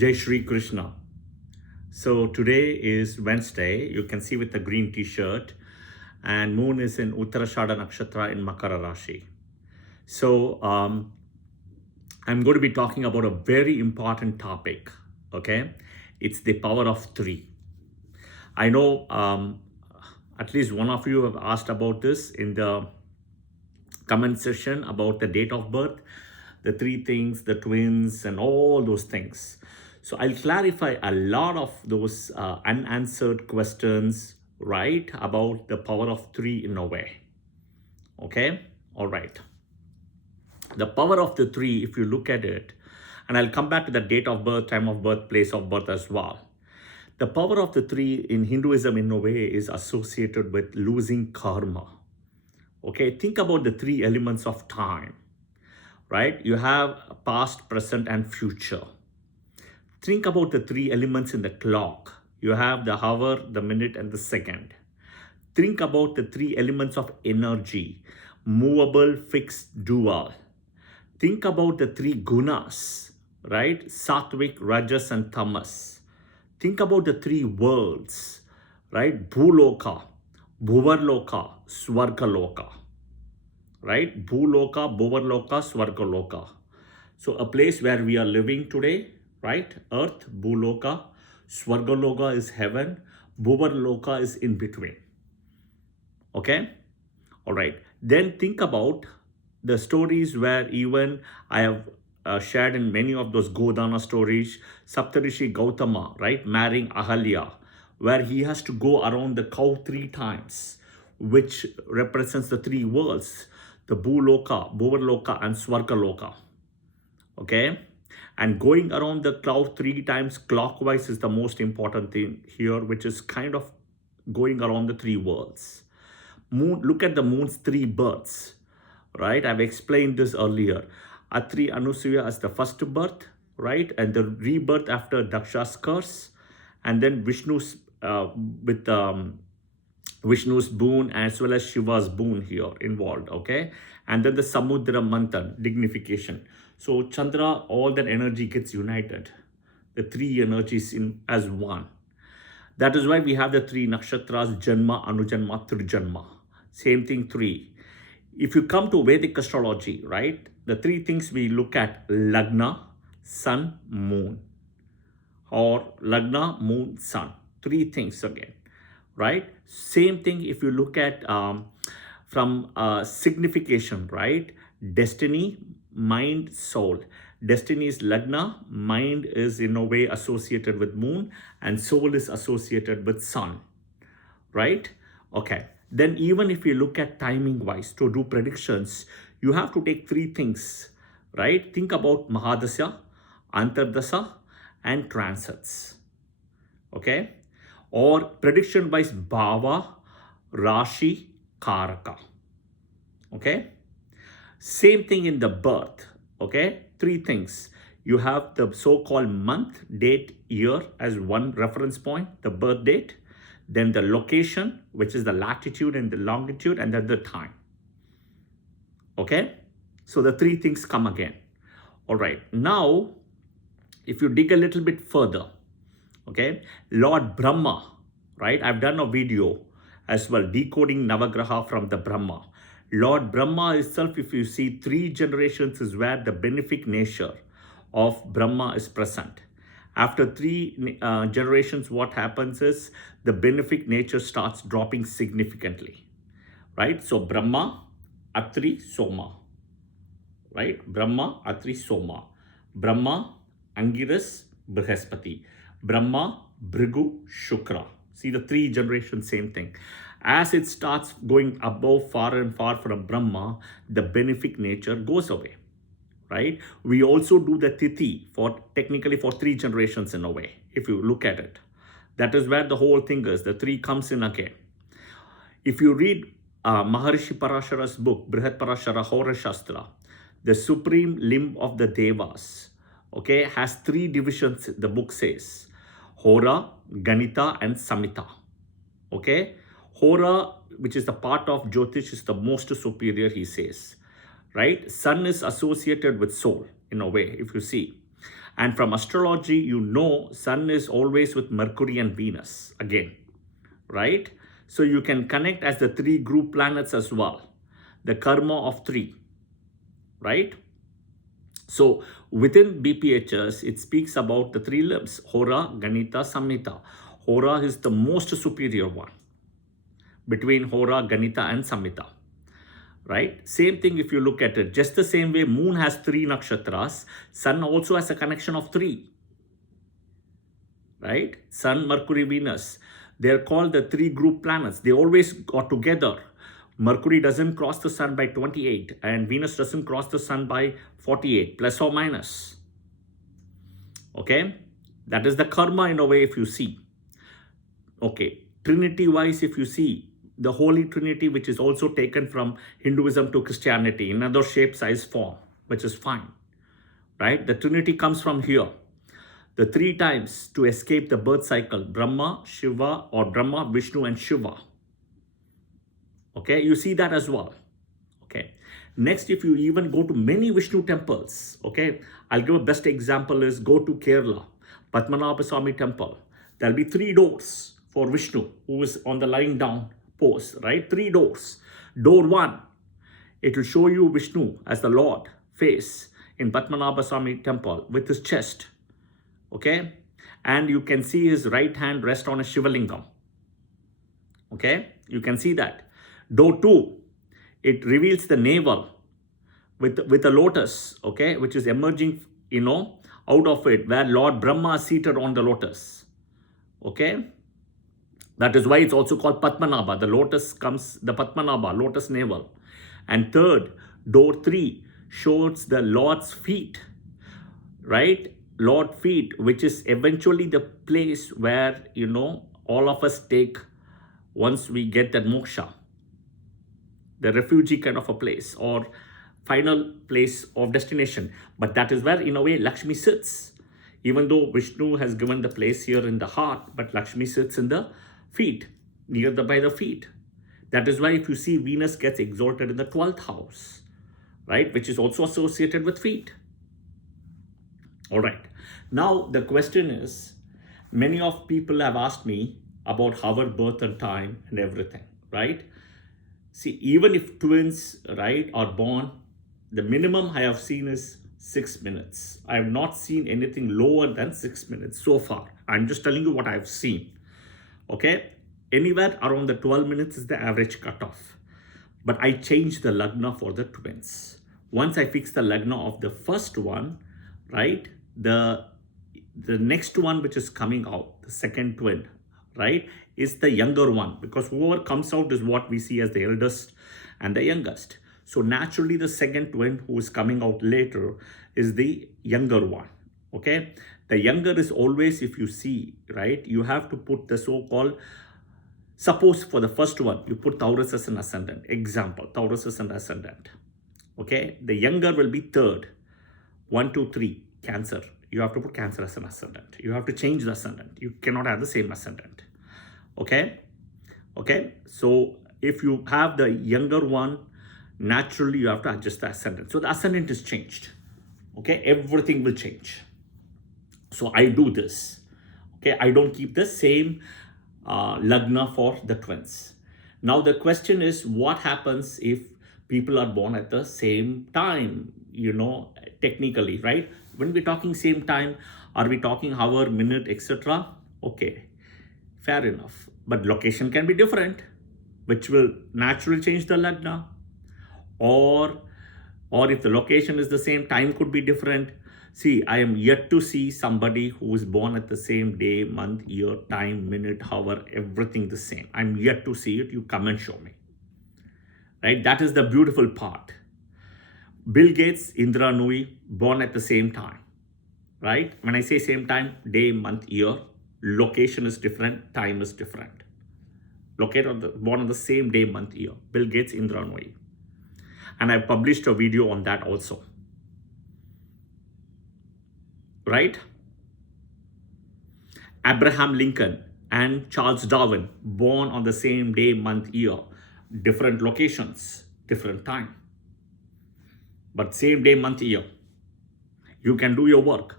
Jai Shri Krishna. So today is Wednesday. You can see with the green t-shirt, and moon is in Uttarashada Nakshatra in Makara Rashi. So I'm going to be talking about a very important topic. Okay, it's the power of three. I know at least one of you have asked about this in the comment section about the date of birth, the three things, the twins, and all those things. So I'll clarify a lot of those unanswered questions, right, about the power of three in a way. Okay, all right. The power of the three, if you look at it, and I'll come back to the date of birth, time of birth, place of birth as well. The power of the three in Hinduism in a way is associated with losing karma. Okay, think about the three elements of time, right? You have past, present, and future. Think about the three elements in the clock. You have the hour, the minute, and the second. Think about the three elements of energy: movable, fixed, dual. Think about the three gunas, right? Sattvic, rajas, and tamas. Think about the three worlds, right? Bhuloka, Bhuvarloka, Swargaloka, right? Bhuloka, Bhuvarloka, Swargaloka. So a place where we are living today, right? Earth, Bhuloka, Swargaloka is heaven, Bhuvarloka is in between. Okay? All right. Then think about the stories where even I have shared in many of those Godana stories, Saptarishi Gautama, right, marrying Ahalya, where he has to go around the cow 3 times, which represents the three worlds, the Bhuloka, Bhuvarloka, and Swargaloka. Okay? And going around the cloud 3 times clockwise is the most important thing here, which is kind of going around the three worlds. Moon, look at the moon's 3 births, right? I've explained this earlier. Atri Anusuya as the first birth, right? And the rebirth after Daksha's curse, and then Vishnu's with Vishnu's boon as well as Shiva's boon here involved, okay? And then the Samudra Manthan, dignification. So Chandra, all that energy gets united. The three energies in as one. That is why we have the 3 nakshatras, Janma, Anujanma, Trijanma. Same thing, 3. If you come to Vedic astrology, right, the 3 things we look at: Lagna, Sun, Moon. Or Lagna, Moon, Sun. 3 things again, right? Same thing if you look at from signification, right? Destiny, mind, soul. Destiny is Lagna, mind is in a way associated with moon, and soul is associated with sun, right? Okay. Then even if you look at timing wise to do predictions, you have to take 3 things, right? Think about Mahadasya, Antardasa, and transits, okay? Or prediction wise, Bhava, Rashi, Karaka, okay? Same thing in the birth, okay? 3 things. You have the so-called month, date, year as one reference point, the birth date. Then the location, which is the latitude and the longitude, and then the time. Okay? So the 3 things come again. All right. Now, if you dig a little bit further, okay, Lord Brahma, right? I've done a video as well, decoding Navagraha from the Brahma. Lord Brahma itself, if you see 3 generations, is where the benefic nature of Brahma is present. After 3 generations, what happens is the benefic nature starts dropping significantly, right? So Brahma, Atri, Soma, right? Brahma, Atri, Soma. Brahma, Angiras, Brihaspati. Brahma, Bhrigu, Shukra. See the 3 generations, same thing. As it starts going above, far and far from Brahma, the benefic nature goes away, right? We also do the Tithi for technically for 3 generations in a way, if you look at it. That is where the whole thing is. The 3 comes in again. If you read Maharishi Parashara's book, Brihat Parashara Hora Shastra, the supreme limb of the Devas, okay, has 3 divisions, the book says. Hora, Ganita, and Samita. Okay? Hora, which is the part of Jyotish, is the most superior, he says. Right? Sun is associated with soul in a way, if you see. And from astrology, you know Sun is always with Mercury and Venus again, right? So you can connect as the 3 group planets as well. The karma of 3, right? So within BPHS, it speaks about the 3 limbs, Hora, Ganita, Samhita. Hora is the most superior one between Hora, Ganita and Samhita, right? Same thing if you look at it. Just the same way moon has 3 nakshatras, sun also has a connection of 3, right? Sun, Mercury, Venus. They're called the 3 group planets. They always got together. Mercury doesn't cross the sun by 28 and Venus doesn't cross the sun by 48, plus or minus. Okay, that is the karma in a way if you see. Okay, Trinity wise if you see, the Holy Trinity, which is also taken from Hinduism to Christianity in other shape, size, form, which is fine, right? The Trinity comes from here. The 3 times to escape the birth cycle, Brahma, Shiva, or Brahma, Vishnu and Shiva. Okay, you see that as well. Okay, next if you even go to many Vishnu temples, okay, I'll give a best example is go to Kerala, Padmanabha Swami temple. There'll be 3 doors for Vishnu who is on the lying down pose, right? 3 doors. Door 1, it will show you Vishnu as the Lord face in Padmanabha Swami temple with his chest, okay, and you can see his right hand rest on a Shivalingam. Okay, you can see that. Door 2, it reveals the navel with a lotus, okay, which is emerging, out of it, where Lord Brahma is seated on the lotus. Okay, that is why it's also called Padmanabha. The lotus comes, the Padmanabha, lotus navel. And third, door 3 shows the Lord's feet, right? Lord feet, which is eventually the place where, all of us take once we get that moksha, the refugee kind of a place or final place of destination. But that is where, in a way, Lakshmi sits. Even though Vishnu has given the place here in the heart, but Lakshmi sits in the feet, by the feet. That is why if you see Venus gets exalted in the 12th house, right, which is also associated with feet. All right. Now the question is, many of people have asked me about our birth and time and everything, right? See, even if twins, right, are born, the minimum I have seen is 6 minutes. I have not seen anything lower than 6 minutes so far. I'm just telling you what I've seen. Okay, anywhere around the 12 minutes is the average cutoff. But I changed the lagna for the twins. Once I fix the lagna of the first one, right, the next one which is coming out, the second twin, right, is the younger one, because whoever comes out is what we see as the eldest and the youngest. So naturally the second twin who is coming out later is the younger one. Okay, the younger is always, if you see, right, you have to put the so-called, suppose for the first one you put Taurus as an ascendant, example, Taurus as an ascendant. Okay, the younger will be third, 1, 2, 3, Cancer. You have to put Cancer as an ascendant. You have to change the ascendant. You cannot have the same ascendant. Okay, so if you have the younger one, naturally you have to adjust the ascendant. So the ascendant is changed. Okay, everything will change. So I do this. Okay, I don't keep the same lagna for the twins. Now the question is, what happens if people are born at the same time, technically, right? When we're talking same time, are we talking hour, minute, etc.? Okay, fair enough. But location can be different, which will naturally change the lagna. Or if the location is the same, time could be different. See, I am yet to see somebody who is born at the same day, month, year, time, minute, hour, everything the same. I'm yet to see it. You come and show me. Right? That is the beautiful part. Bill Gates, Indra Nooyi, born at the same time. Right? When I say same time, day, month, year, location is different, time is different. Born on the same day, month, year. Bill Gates, Indra Nooyi. And I published a video on that also. Right? Abraham Lincoln and Charles Darwin, born on the same day, month, year, different locations, different time. But same day, month, year. You can do your work.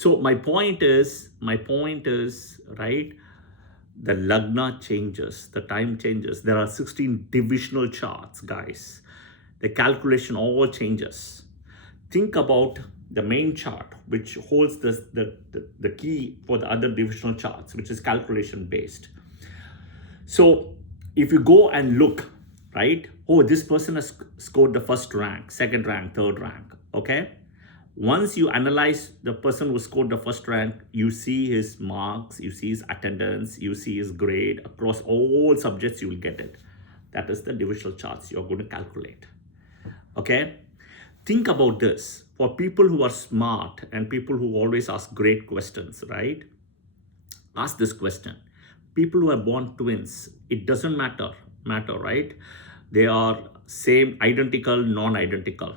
So my point is, right, the lagna changes, the time changes. There are 16 divisional charts, guys. The calculation all changes. Think about the main chart, which holds the key for the other divisional charts, which is calculation based. So if you go and look, right, oh, this person has scored the first rank, second rank, third rank, okay? Once you analyze the person who scored the first rank, you see his marks, you see his attendance, you see his grade. Across all subjects, you will get it. That is the divisional charts you're going to calculate. Okay? Think about this. For people who are smart and people who always ask great questions, right? Ask this question. People who are born twins, it doesn't matter, right? They are same, identical, non-identical.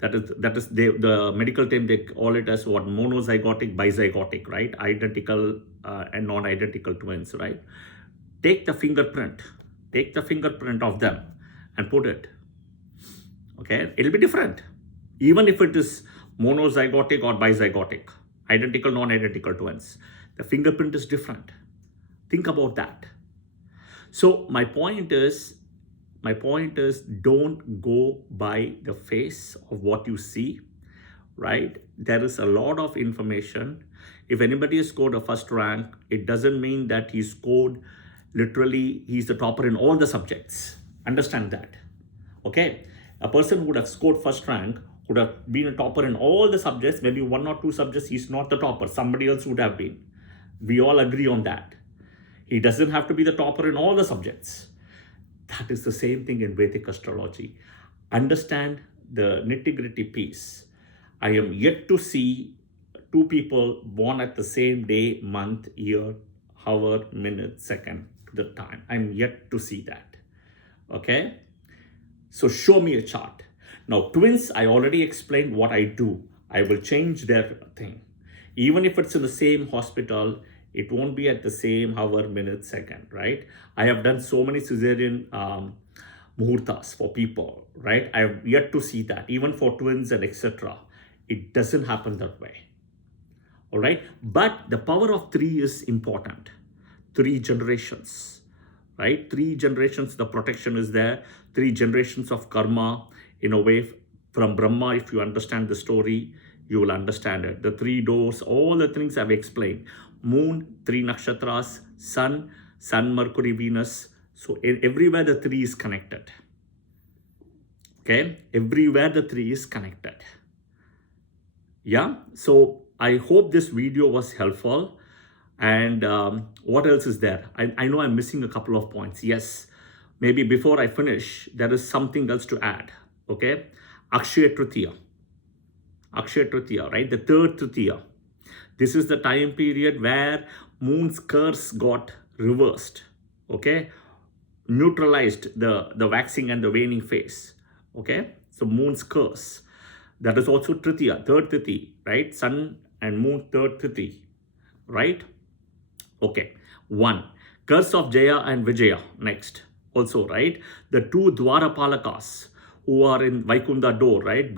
That is the medical term, they call it as what? Monozygotic, bizygotic, right? Identical and non-identical twins, right? Take the fingerprint of them and put it. Okay, it'll be different. Even if it is monozygotic or bizygotic, identical, non-identical twins, the fingerprint is different. Think about that. So my point is, don't go by the face of what you see, right? There is a lot of information. If anybody has scored a first rank, it doesn't mean that he scored literally, he's the topper in all the subjects. Understand that, okay? A person who would have scored first rank would have been a topper in all the subjects. Maybe one or two subjects, he's not the topper. Somebody else would have been. We all agree on that. He doesn't have to be the topper in all the subjects. That is the same thing in Vedic astrology. Understand the nitty-gritty piece. I am yet to see two people born at the same day, month, year, hour, minute, second to the time. I'm yet to see that. Okay? So show me a chart. Now, twins, I already explained what I do. I will change their thing. Even if it's in the same hospital, it won't be at the same hour, minute, second, right? I have done so many cesarean muhurtas for people, right? I have yet to see that, even for twins and etc. It doesn't happen that way, all right? But the power of 3 is important. 3 generations, right? 3 generations, the protection is there. 3 generations of karma, in a way, from Brahma. If you understand the story, you will understand it. The 3 doors, all the things I've explained. Moon, 3 nakshatras, sun, Mercury, Venus. So everywhere the 3 is connected. Okay, everywhere the 3 is connected. Yeah, so I hope this video was helpful. And what else is there? I know I'm missing a couple of points. Yes, maybe before I finish, there is something else to add. Okay, Akshaya Tritiya, right? The 3rd Tritiya. This is the time period where moon's curse got reversed. Okay, neutralized the waxing and the waning phase. Okay, so moon's curse. That is also Tritiya, 3rd Tithi, right? Sun and moon, 3rd Tithi, right? Okay, 1. Curse of Jaya and Vijaya, next. Also, right? The 2 Dwarapalakas who are in Vaikunta door, right?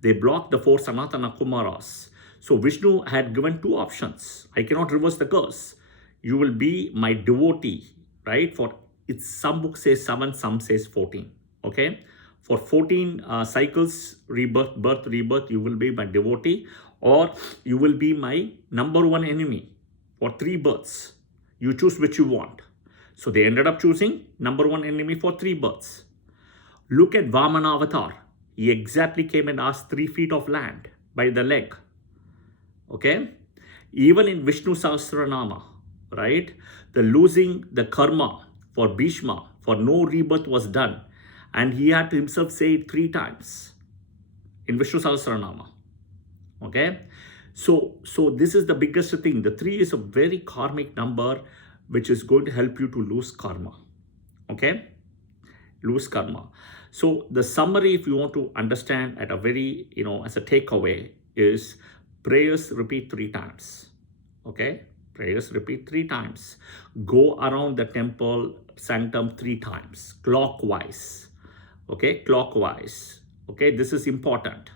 They block the 4 Sanatana Kumaras. So Vishnu had given 2 options. I cannot reverse the curse. You will be my devotee, right? For it's, some books say 7, some says 14. Okay, for 14 cycles, birth, rebirth, you will be my devotee, or you will be my number 1 enemy for 3 births. You choose which you want. So they ended up choosing number 1 enemy for 3 births. Look at Vamana Avatar. He exactly came and asked 3 feet of land by the leg. Okay, even in Vishnu Sahasranama, right, the losing the karma for Bhishma for no rebirth was done, and he had to himself say it 3 times in Vishnu Sahasranama. Okay, so this is the biggest thing. The 3 is a very karmic number, which is going to help you to lose karma. Okay, lose karma. So the summary, if you want to understand at a very, as a takeaway, is prayers repeat 3 times. Okay, prayers repeat 3 times. Go around the temple sanctum 3 times, clockwise. Okay, clockwise. Okay, this is important.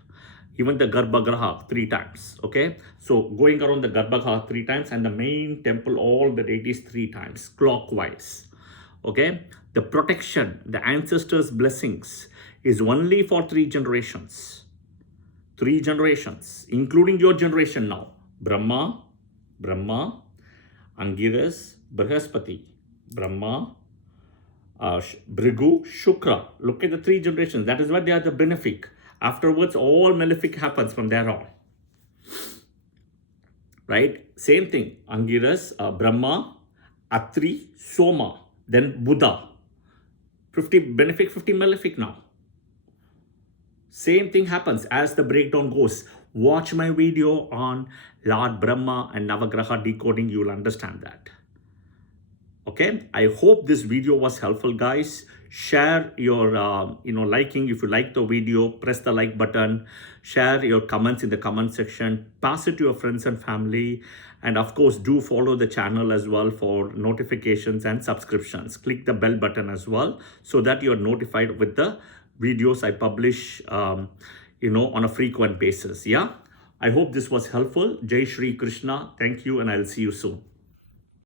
even the Garbhagriha 3 times. Okay, so going around the Garbhagriha 3 times and the main temple, all the deities 3 times clockwise. Okay, the protection, the ancestors' blessings is only for 3 generations. 3 generations, including your generation now. Brahma, Angiras, Brihaspati, Brahma, Bhrigu, Shukra. Look at the 3 generations. That is why they are the benefic. Afterwards, all malefic happens from there on. Right? Same thing. Angiras, Brahma, Atri, Soma, then Buddha. 50 benefic, 50 malefic now. Same thing happens as the breakdown goes. Watch my video on Lord Brahma and Navagraha decoding. You will understand that. Okay, I hope this video was helpful, guys. Share your liking. If you like the video, press the like button. Share your comments in the comment section. Pass it to your friends and family, and of course do follow the channel as well for notifications and subscriptions. Click the bell button as well so that you're notified with the videos I publish on a frequent basis. Yeah, I hope this was helpful. Jai Shri Krishna. Thank you, and I'll see you soon.